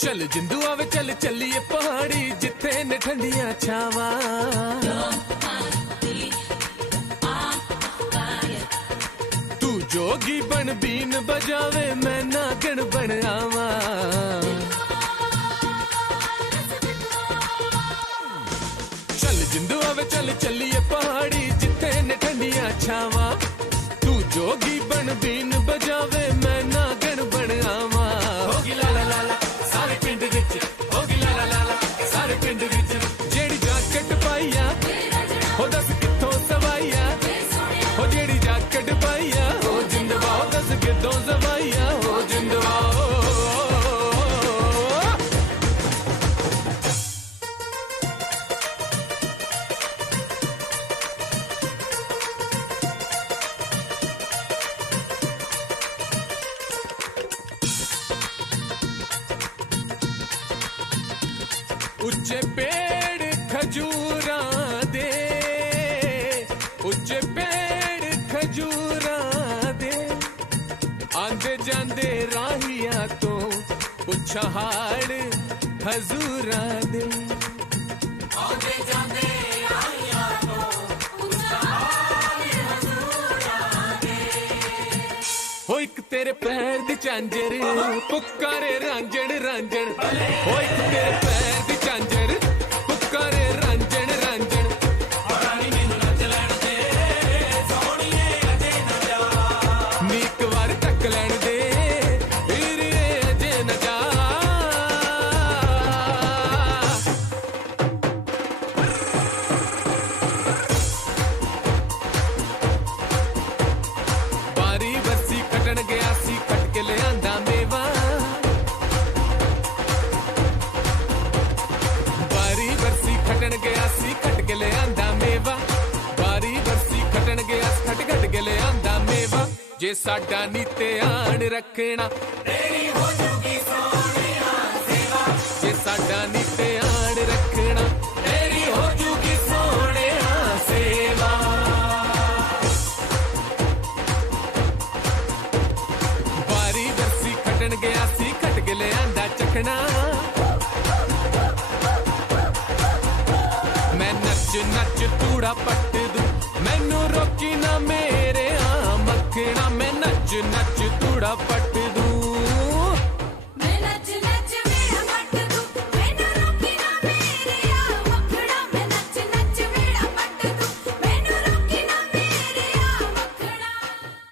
चल जिंदू आवे चल चलिए पहाड़ी जिथे ने ठंडिया छावा। तू जोगी बन बीन बजावे मैं नागण बन आवा। चल जिंदू आवे चल चलिए पहाड़ी जिथे ने ठंडिया छावा। तू जोगी बन बीन बजावे मैं नागण बन आवा। होगी लाला लाला सारे पिंड विच, होगी लाला लाला सारे पिंड विच। जेड़ी जैकेट पाईया हो दस कित्थों सवाईया, हो जेड़ी जैकेट पाईया हो जिंदवा, हो दस कित्थों सवाईया हो जिंदवा। उच्चे पेड़ खजूरा दे, उच्चे पेड़ खजूरा दे। आंदे जांदे राहिया तो उछाड़ हजूरा दे। आंदे जांदे राहिया तो उछाड़ हजूरा दे। हो एक तेरे पैर दी झांजर पुकारे रांझण रांझण। हो एक तेरे पैर दी झांजर पुकारे रांझण रांझण। रानी मैनू नच लैण दे सोहणीए अजे न जा। नी इक वार तक लैण दे हीरिए अजे न जा। बारी बरसी खटण गया सी खट के ले आंदा मेवा। खटन गया सी खट के ले आंदा मेवा। बारी बरसी खटन गया खट खट के ले आंदा मेवा। जे साडा नी ध्यान रखना तेरी हो जूगी सोहणिया सेवा। जे साडा नी ध्यान रखना तेरी हो जूगी सोहणिया सेवा। बारी बरसी खटन गया सी खट के ले आंदा चखना। नच तूड़ा पट दू मैनू रोकी ना मेरे आ मखना। मैं नच तूड़ा पट